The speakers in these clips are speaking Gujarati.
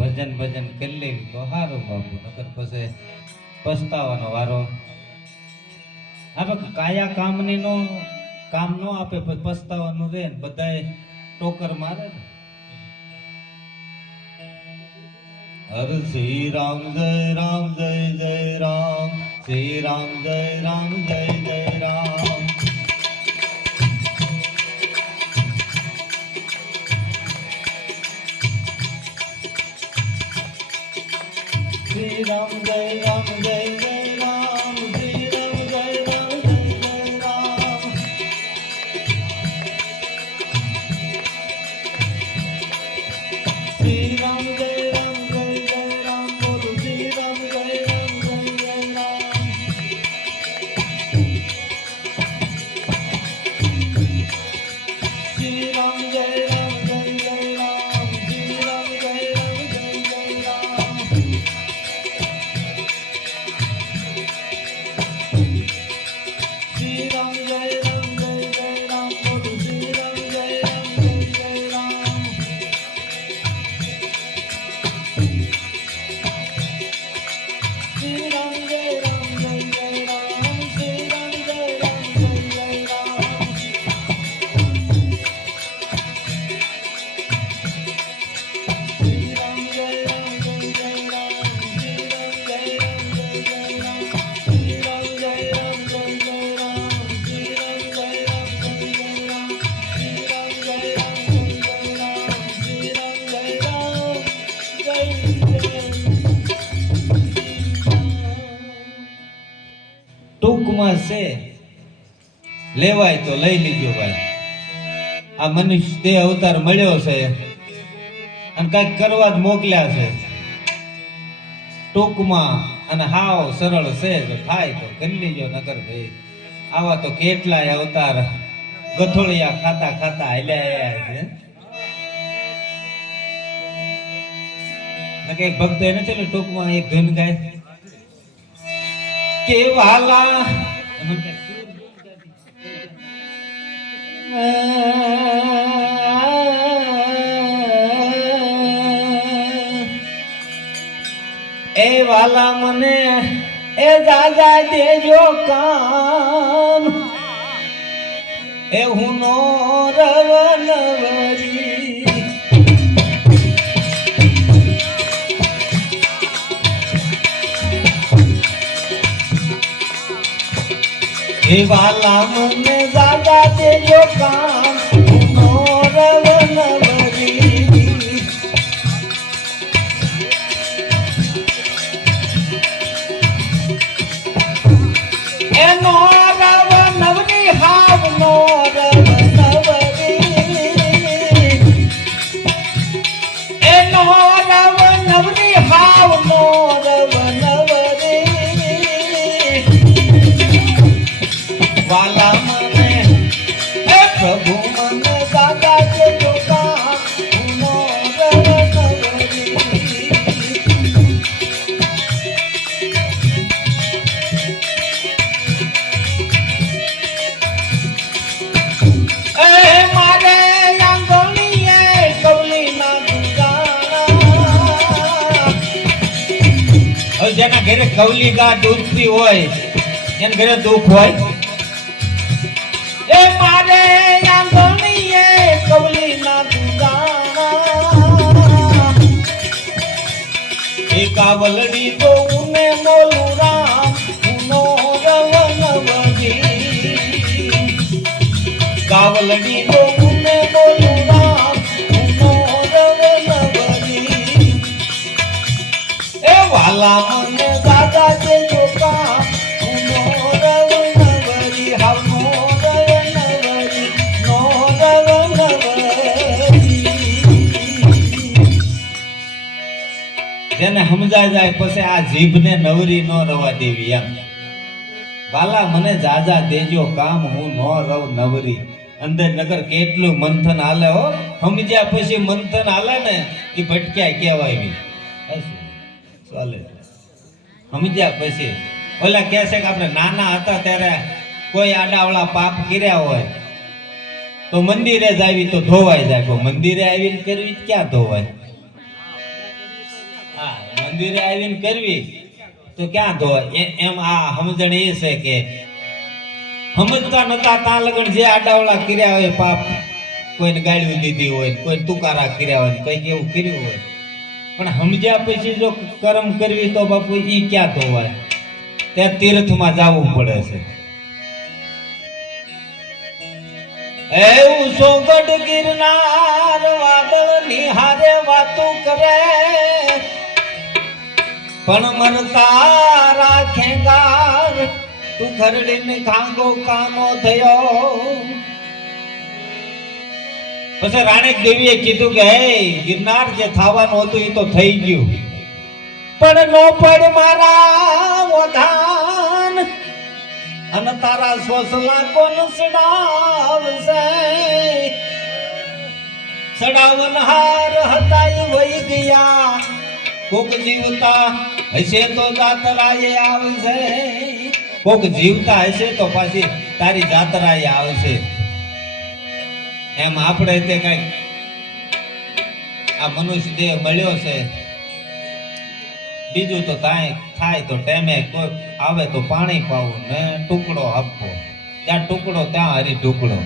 ભજન ભજન કરી લેવી તો સારું બાપુ, નકર પછી પસ્તાવાનો વારો. આપણે કાયા કામની નો કામ ન આપે પછી પસ્તાવાનું રહે ને બધાય ટોકર મારે ને. હર શ્રી રામ જય રામ જય જય રામ, શ્રી રામ જય રામ જય જય રામ. શ્રી રામ જય રામ જય જય રામ, શ્રી રામ જય રામ જય જય રામ. શ્રી રામ જય રામ જય જય રામ, બોલો શ્રી રામ જય રામ જય જય રામ. શ્રી રામ જય રામ જય જય રામ, શ્રી રામ જય રામ જય જય રામ. શ્રી રામ જય રામ જય જય રામ, બોલો શ્રી રામ જય રામ જય જય રામ. શ્રી રામ જય રામ જય જય રામ, શ્રી રામ જય રામ જય જય રામ. શ્રી રામ જય રામ જય જય રામ, શ્રી રામ જય રામ જય જય રામ. શ્રી રામ જય રામ જય જય રામ, શ્રી રામ જય રામ જય જય રામ. શ્રી રામ જય રામ જય જય રામ, શ્રી રામ જય રામ જય જય રામ. ટૂંકમાં છે લેવાય તો લઈ લીજો ભાઈ. આ મનુષ્ય દેહ અવતાર મળ્યો છે અને કઈક કરવા જ મોકલ્યા છે. ટૂંકમાં અને હાવ સરળ છે, જો થાય તો કરી લીજો, નકર ભાઈ આવા તો કેટલાય અવતાર ગથોળિયા ખાતા ખાતા હાલ્યા આયા છે. ને કઈક ભક્તો એને છે ને ટૂંકમાં એક ધૂન ગાય કે વાલા એ વાલા મને એ દાદા દેજો કામ, એ હું નો રવનવરી. એ વાલા મને દાદા દેજો કામ, હું નો રવનવરી. એનો રવનવરી હાવ નો રવનવરી. એનો રવનવરી હાવ નો રવનવરી. વાલા મને એ પ્રભુ મને દાદા દેજો કામ, હું નો રવનવરી. જેના ઘરે કવલી ગા દૂધતી હોય એના ઘરે દુઃખ હોય. એ મારે આંગણીએ કવલી ના દુદાણા, એ કાવલડી તો ઉને મોલું રામ, ઉનો રવનવરી. કાવલડી તો ઉને મોલું રામ, ઉનો રવનવરી. એ વાલા મને દાદા દેજો કામ, હું નો રવનવરી. હાવ નો રવનવરી, નો રવનવરી. જેને સમજાય જાય પછી આ જીભને નવરી નો રવા દેવી એમ. વાલા મને જાજા દેજો કામ, હું નો રવ નવરી. અંદર નગર કેટલું મંથન હાલે હો, સમજ્યા પછી મંથન હાલે ને એ ભટક્યા કહેવાય. ચાલે સમજ્યા પછી ઓલા કહે છે કે આપણે નાના હતા ત્યારે કોઈ આડાવળા પાપ કર્યા હોય તો મંદિરે જ આવી તો ધોવાઈ જાય. મંદિરે આવીને કરવી ક્યાં ધોવાય? મંદિરે આવીને કરવી તો ક્યાં ધોવાય એમ આ સમજણ એ છે કે સમજતા નતા તા લગન જે આડાવડા કર્યા હોય પાપ કોઈને ગાળ્યું દીધી હોય કોઈ તુકારા કર્યા હોય કઈક એવું કર્યું હોય પણ સમજ્યા પછી જો કર્મ કરવી તો બાપુ ઈ ક્યાં ધોવાય ત્યાં તીર્થમાં જવું પડે છે એવું સોગડ ગિરનાર વાદળ નિહારે વાતું કરે પણ મરતા રાખે ગાર તું ખરડીને ખાંગો કાનો થયો પછી રાણેક દેવીએ કીધું કે હે ગિરનાર જે થવાનું હતું એ તો થઈ ગયું પણ નો પડ મારા વધાન અને તારા સોસલા કોણ સડાવશે સડાવનહાર હતા એ વહી ગયા કોક જીવતા હશે તો જાતરાએ આવશે કોક જીવતા હશે તો પાછી તારી જાતરાએ આવશે એમ આપણે તે કઈ આ મનુષ્ય દેહ મળ્યો છે બીજું તો થાય તો ટેમે કોઈ આવે તો પાણી પાવું ને ટુકડો આપવો જ્યાં ટુકડો ત્યાં હરી ટુકડો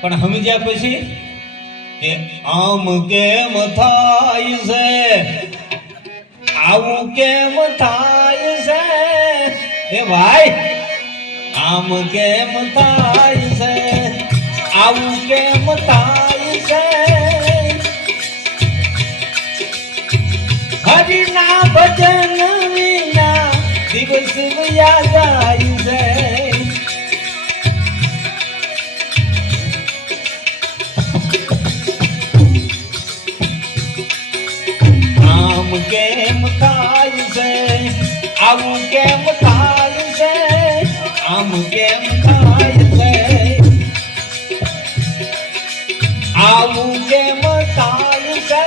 પણ સમજ્યા પછી કે આમ કેમ થાય છે આવું કેમ થાય છે એ ભાઈ આમ કેમ થાય છે આવું કેમ થાય છે હરિના ભજન વિના દિવસ વયા જાય છે આમ કેમ થાય છે આવું કેમ થાય છે આમ કેમ થાય છે આવું કેમ થાય છે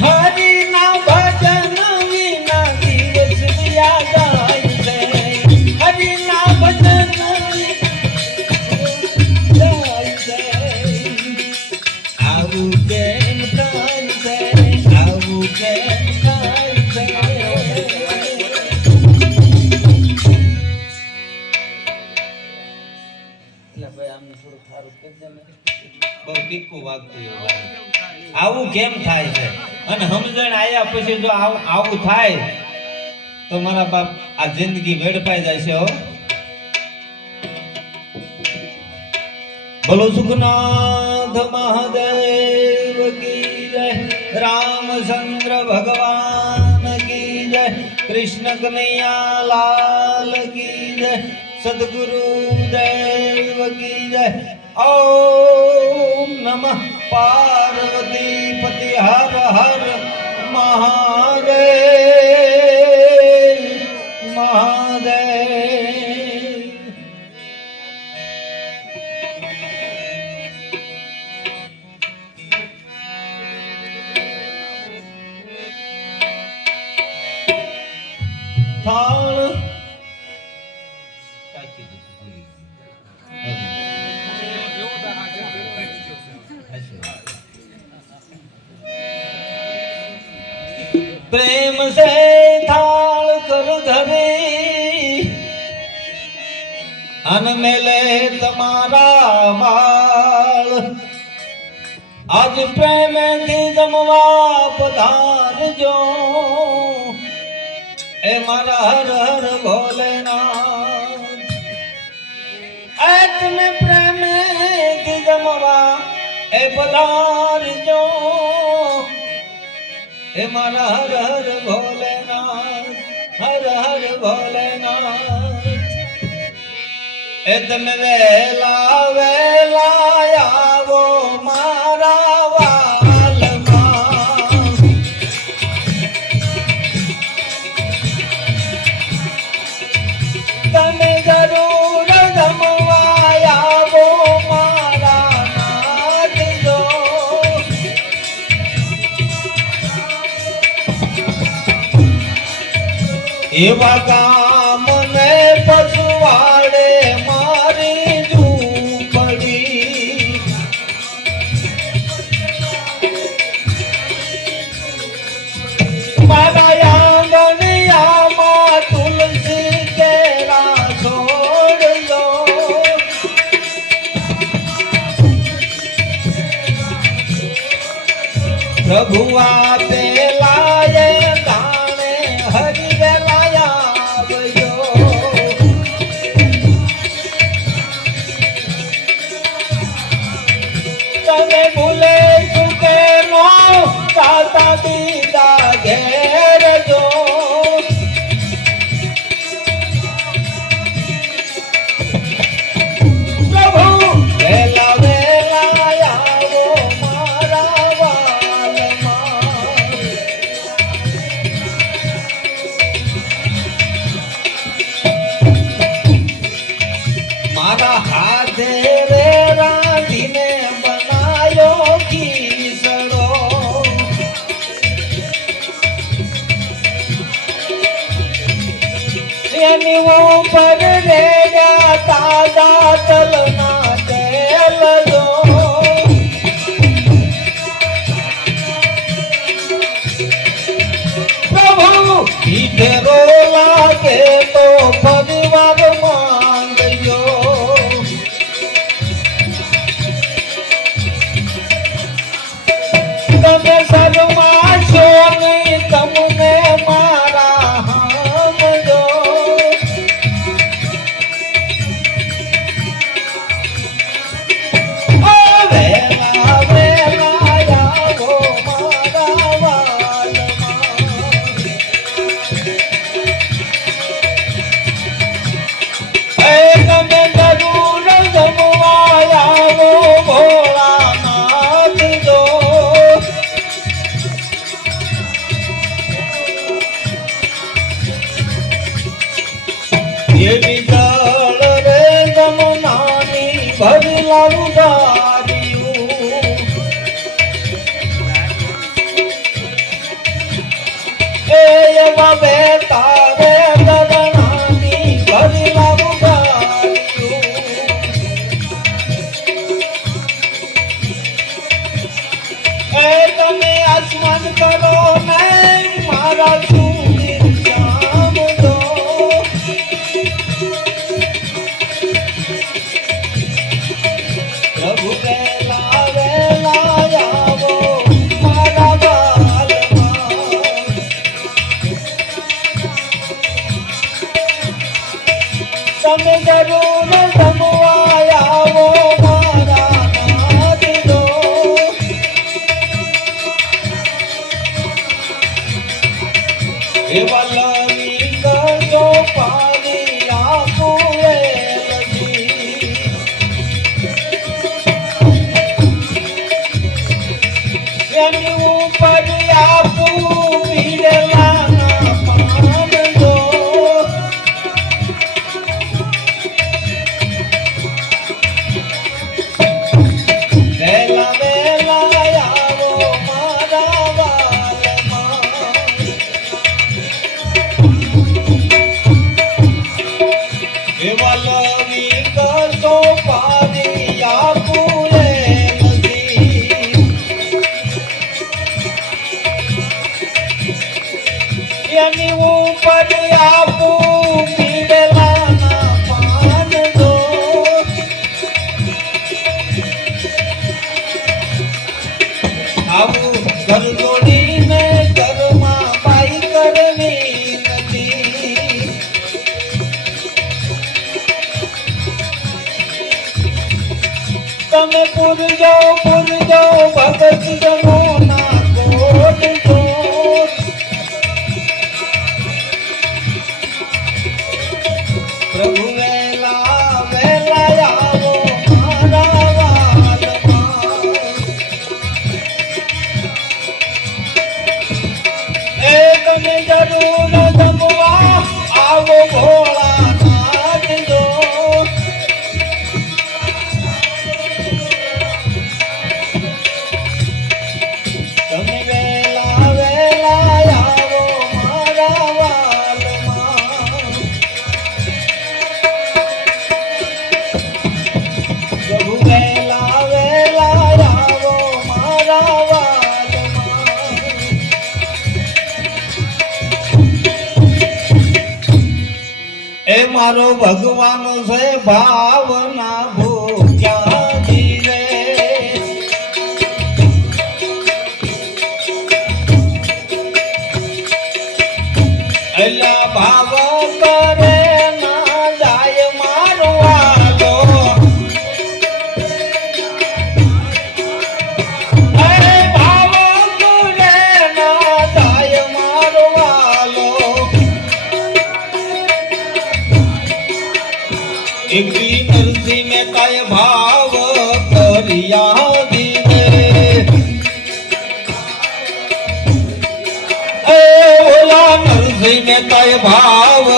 હરિના ભજન વિના દિવસ વયા જાય છે હરિના ભજન જાય છે આવું કેમ થાય છે આવું કેમ થાય છે આવું કેમ થાય છે અને સમજણ આયા પછી જો આવું થાય તો મારા બાપ આ જિંદગી વેડફાઈ જાય છે હો બોલો સુખનાથ મહાદેવ કી જય રામચંદ્ર ભગવાન કી જય કૃષ્ણ કનૈયા લાલ કી જય સદગુરુ દેવ કી જય ઓમ નમઃ પાર્વતી પતિ હર હર મહાદેવ મહાદેવ થાળ प्रेम से थाल कर धरे अन मेले तुम्हारा बाल आज प्रेम थी जमवा पधार जो ए मारा हर हर भोलेनाथ तुम्हें प्रेम थी जमवा ए पधार जो हे मारा हर हर भोलेनाथ हर हर भोलेनाथ ए तम वेला वेला आवो मारा वाल તમે જરૂર જમવા આવો મારા નાથ જો એવા ગામ ને પછવાડે મારી ઝૂંપડી પ્રભુ આપે લાયે તાણે હરિ વેલાયા આવજો. તમે ભૂલે ચૂકે નો કાતા દીદા ઘેર જો. પ્રભુ વેલા વેલા આવો મારા વાલમાં. મારા હાથે રે રાંધીને બનાયો ખીસડો. એની ઉપર રેડ્યા તાજા તલના તેલ જો. પ્રભુ પીઠેરો લાગે તો પરિવાર માંગજો. તમે શરમાશો નહીં તમને મારા હામજો. વેલા વેલા આવો મારા વાલમાં. તમે જરૂર જમવા આવો ભોળાનાથ જો. એવી જળ રે જમનાની ભરી લાવું ગારિયું. એ એવા બેતા રે ગગનાની ભરી લાવું ગારિયું. એ તમે આસમાન કરો ને મારા સુંદર શ્યામ જો. પ્રભુ વેલા વેલા આવો મારા વાલમાં. તમે જરૂર જમવા આવો મારા નાથ જો. એવા લવિંગ જો પાણી આપું એલજી. એની ઉપર આપું પીડેલાના પાન જો. વેલા વેલા આવો મારા વાલમાં. એવા લવિંગ જો પાણી આપું એલજી. એની ઉપર આપું પીડેલાના પાન જો. આવું ઘર જોડીને ઘરમાં બાઈ કરવી નથી. તમે પૂરજો ભગત જનો ના કોટ જો. પ્રભુ વેલા વેલા આવો મારા વાલમાં. એ તમે જરૂર જમવા આવો ભોળાનાથ જો. તમે વેલા વેલા આવો મારા વાલમાં. પ્રભુ વેલા વેલા આવો મારા વાલમાં. એ મારો ભગવાન છે ભાવના ભૂખ્યા જીવે. કરિયા દીને એ ઓલા નરસિંહ ને કઈ ભાવ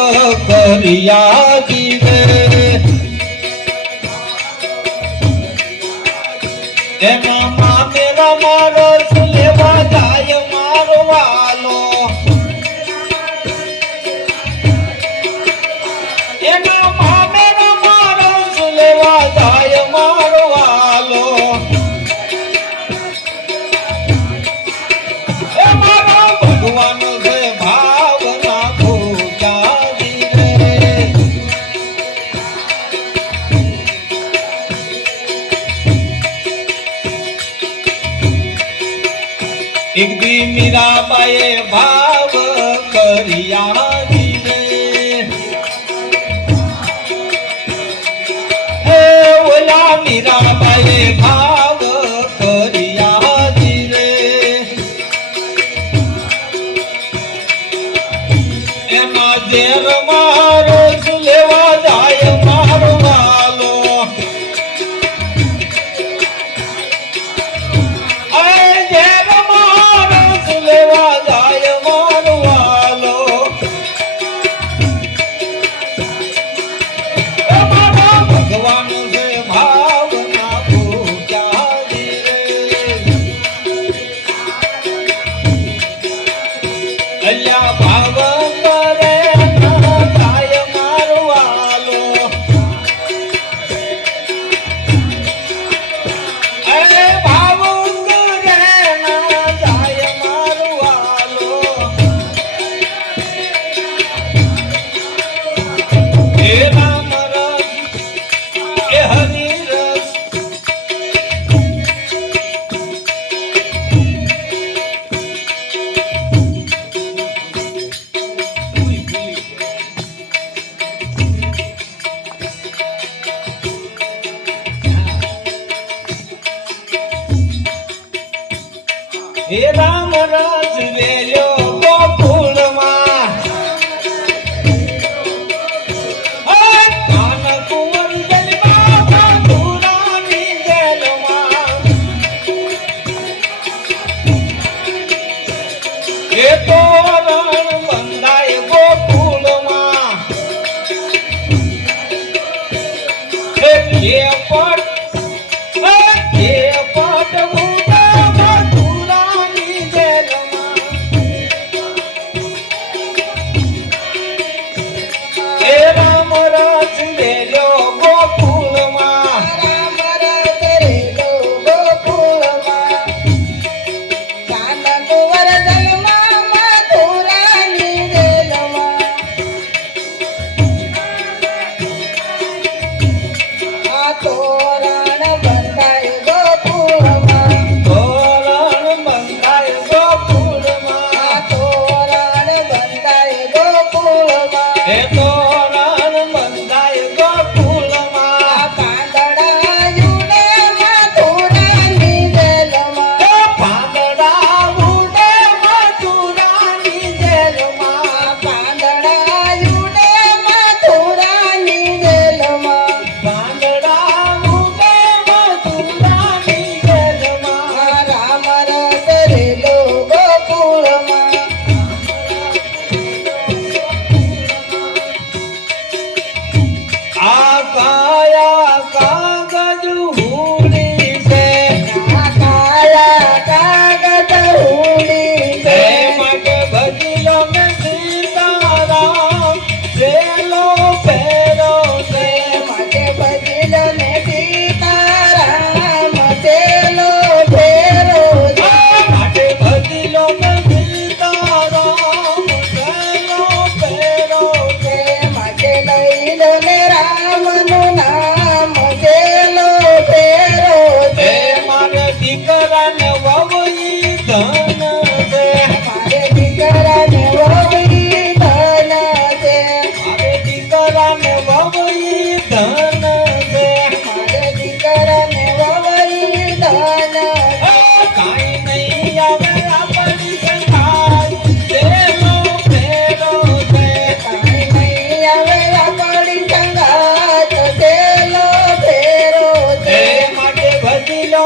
કરિયા દીને એના મામેરા મારો લેવા જાય મારો વાલો એના મામેરા મારો લેવા જાય મારો વાલો એ મારા ભગવાન છે ભાવના ભૂખ્યા દીને એક દી મીરાબાઈએ ભાવ કરિયા દીને એ ઓલા મીરાબાઈએ ભાવ કરિયા દીને એના ઝેર મારો લેવા જાય મારો વાલો ભગવાન છે ભાવના ભૂખ્યા દીને અલ્યા ભાવ કરે ના થાય મારો વાલો એ ભાવ કરે ના થાય મારો વાલો એ રામ રસ એ હરિ રસ એ રામ રસ વેલ્યો ગોકુળમાં કાન કુંવર જન્મા મથુરાની જેલમાં એ તોરણ બંધાય ગોકુળમાં એ કેપટ મથુરાની જેલમાં એ રામ રસ વેલ્યો ગોકુળમાં તોરણ બંધાય ગોકુળમાં તોરણ બંધાય ગોકુળમાં તોરણ બંધાય ગોકુળમાં એ તોરણ બંધાય ગોકુળમાં પાંદડા ઉડે મથુરાની જેલમાં એ પાંદડા ઉડે મથુરાની જેલમાં પાંદડા ઉડે મથુરાની જેલમાં પાંદડા ઉડે મથુરાની જેલમાં રામ રસ રેલો ગોકુળમાં આ કાયા કાગજ હુડી છે કાયા કાગજ હુડી એ માટે ભજી લો ને સીતારામ સેલો ફેરો છે માટે ભજીલો ને સીતારામ ચેલો ફેરો માટે ભજી લો ને સીતારામ સેલો ફેરો છે માટે લઈ લો ને રામનું નામ ચેલો ફેરો એ મારે દીકરાને વવઈ ધન છે મારે દીકરાને વહુઈ ધન છે મારે દીકરાને વવઈ ધન છે મારે દીકરાને વહુઈ ધન એ કાંઈ નહીં આવે આપણી સંખાય સેલો ફેરો છે કાંઈ નહીં આવે આપણી સંગાત ચેલો ફેરો એ છે માટે ભજી લો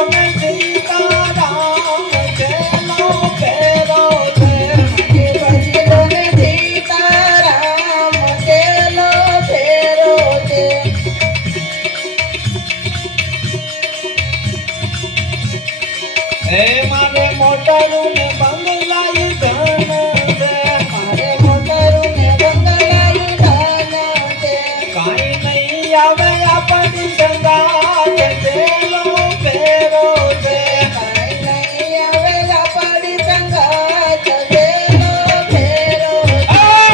એ મારે મોટરું ને બંગલાઈ ધન છે મારે મોટરું ને બંગલાયું ધન છે કાઈ નહીં આવે આપણી સંગાત જેલો ફેરો છે કાંઈ નહીં આવે આપણી સંગાત જેલો ફેરો છે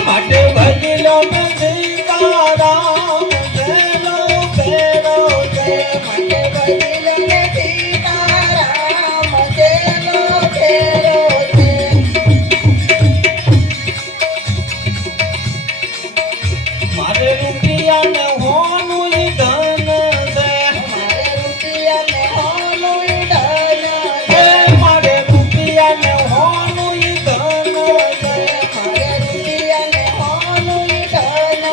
માટે ભજલો ને સીતારામ જેલો ફેરો છે માટે બદલો ને સીતારામ જેલો ફેરો છે મારે રૂપિયા ને હોનું ધન છે મારે રૂપિયા ને હોનું ધન છે મારે રૂપિયા ને હોનું ધન છે મારે રૂપિયા ને હોનું ધન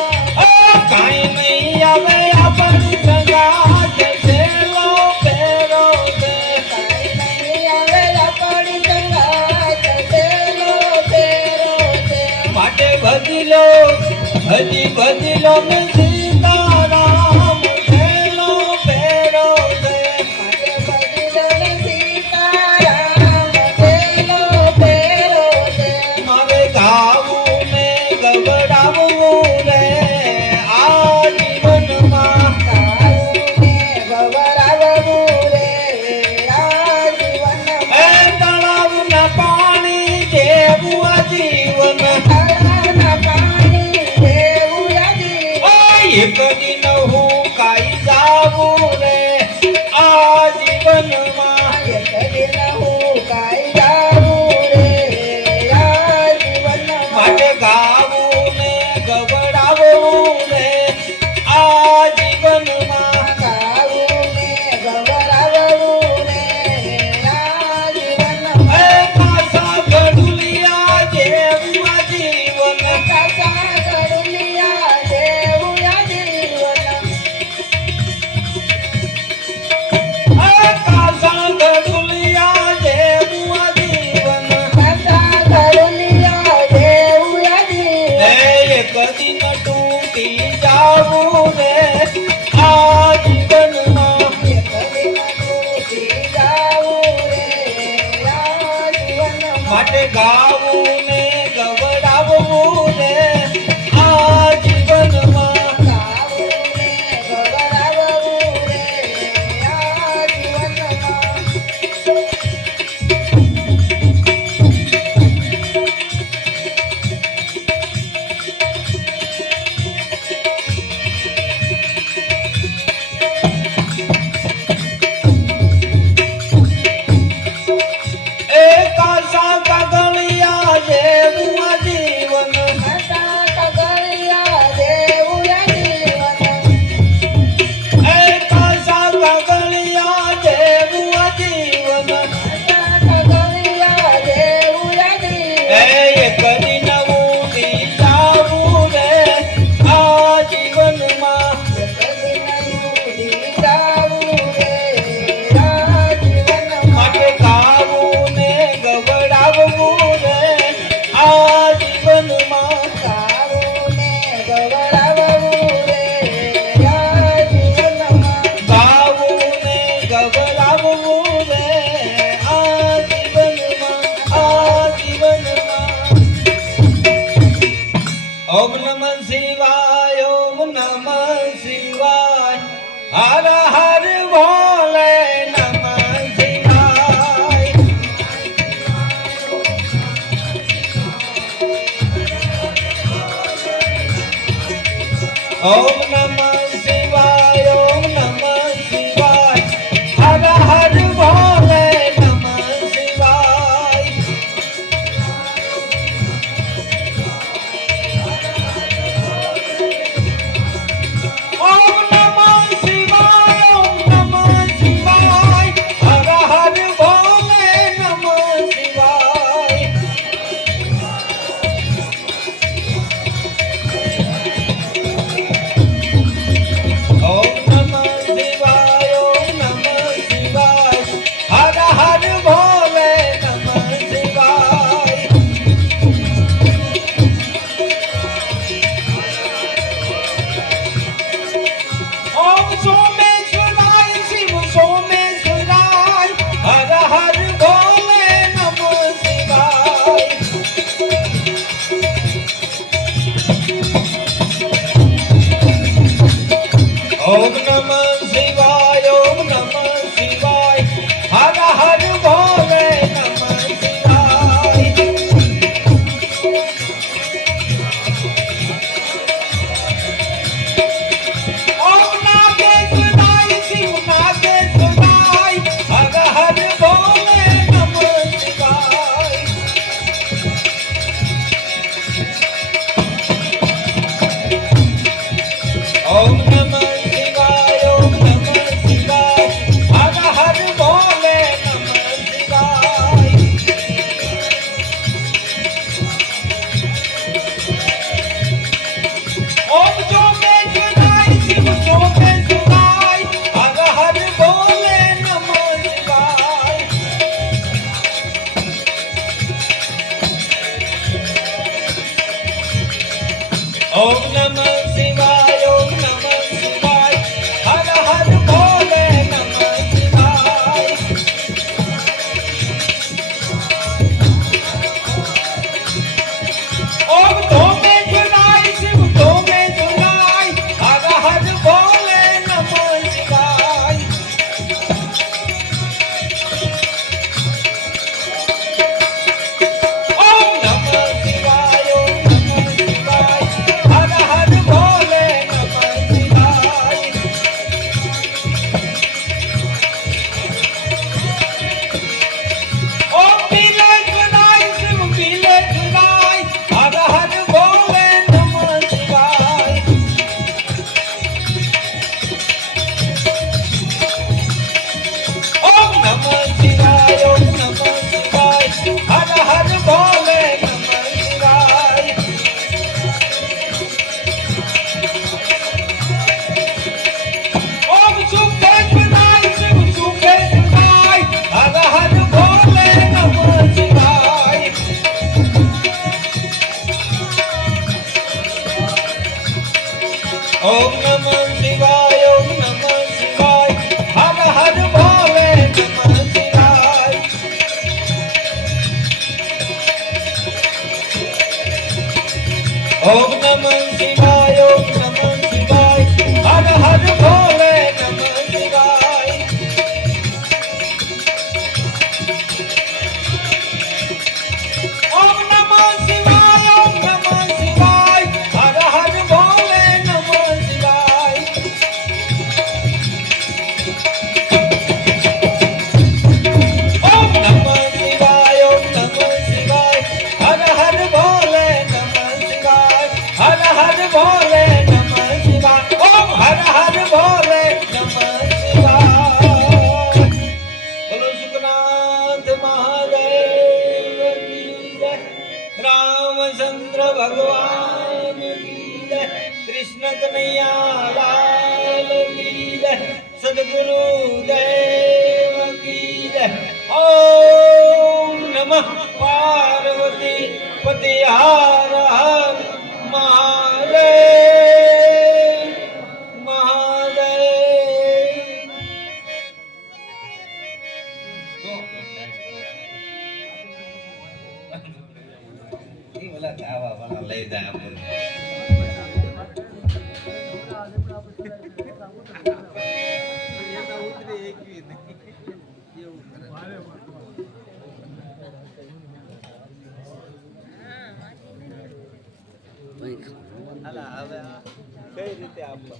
કાઈ નહીં આવે આપણી સંગાત જેલો ફેરો છે કાંઈ નહીં આવે આપણી સંગાત જેલો ફેરો છે માટે ભજલો હજી ભજલો ને સીતારામ જેલો ફેરો છે માટે બદલો ને સીતારામ જેલો ફેરો છે મારે ગાવું ને ગવડાવવું રે આ જીવનમાં ગાવું ને ગવરાવવું રે આ જીવનમાં એ તળાવના પાણી જેવું આ જીવન તળાવના પાણી જેવું આ જીવન એક દિન હું કાઈ જાવું રે આ જીવનમાં એક દિન હું કાંઈ જાવું રે આ જીવનમાં માટે ગાવું ને ગવડાવવું રે આ જીવનમાં ગાવું ને ગવરાવવું રે આ જીવનમાં એ કાસા ગઢુલિયા જેવું આ જીવન કાસા ગરુલિયા જેવું આ જીવન કાસા ગઢુલિયા જેવું આ જીવન કાસા ગરુલિયા જેવું આ જીવન એક દિન તૂટી જાવું રે આ જીવનમાં એક દિન તૂટી જાવું રે આ જીવનમાં માટે ગાવું ને ગવડાવવું રે આ જીવનમાં ગાવું ને ગવરાવવું રે આ જીવનમાં એ કાસા કાગળિયા જેવું આ જીવન કાસા ગરુલિયા જેવું આ જીવન એ કાસા કાગળિયા જેવું આ જીવન કાસા ગરુલિયા જેવું આ જીવન એ એક દિન ઉડી જાવું રે આ જીવનમાં માટે ગાવું ને ગવડાવવું રે આ જીવનમાં ગાવું ને ગવડાવવું રે આ જીવનમાં ઓમ નમઃ શિવાય ઓમ નમઃ શિવાય હર હર ભોલે નમઃ શિવાય ઓમ નમઃ શિવાય ઓમ નમઃ શિવાય હર હર ભોલે નમઃ શિવાય ઓમ નમઃ શિવાય ઓમ નમઃ શિવાય હર હર ભોલે નમઃ શિવાય પતિ હાર હર મહાદેવ મહાદેવ. ઈ ઓલા ગાવા વાળા લઈ જાય આપણને. હાલા હવે આ કઈ રીતે આપવા?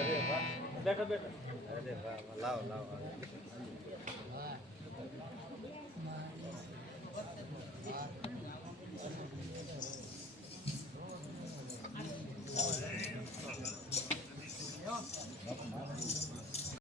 અરે વાહ, બેઠો બેઠો. અરે વાહ, લાવ લાવ.